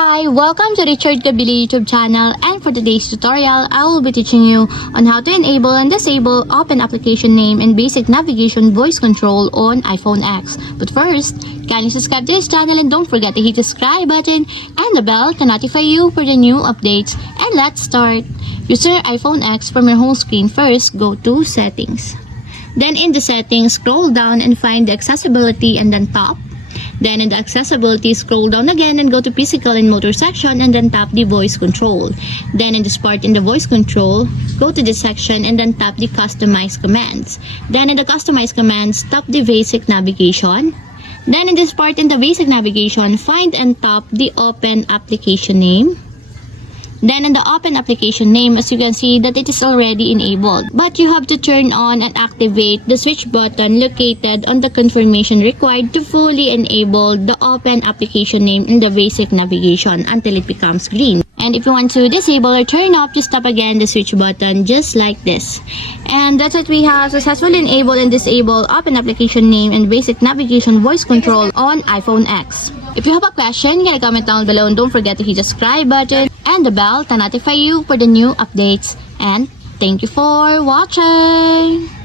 Hi, welcome to Richard Kabili YouTube channel, and for today's tutorial, I will be teaching you on how to enable and disable Open Application Name and Basic Navigation Voice Control on iPhone X. But first, kindly subscribe to this channel and don't forget to hit the subscribe button and the bell to notify you for the new updates. And let's start. User iPhone X from your home screen. First, go to Settings. Then in the Settings, scroll down and find the Accessibility and then Top. Then in the accessibility, scroll down again and go to physical and motor section and then tap the voice control. Then in this part in the voice control, go to this section and then tap the customize commands. Then in the customize commands, tap the basic navigation. Then in this part in the basic navigation, find and tap the open application name. Then in the open application name, as you can see that it is already enabled. But you have to turn on and activate the switch button located on the confirmation required to fully enable the open application name in the basic navigation until it becomes green. And if you want to disable or turn off, just tap again the switch button just like this. And that's it, we have successfully enabled and disabled open application name and basic navigation voice control on iPhone X. If you have a question, you can comment down below and don't forget to hit the subscribe button and the bell to notify you for the new updates. And thank you for watching!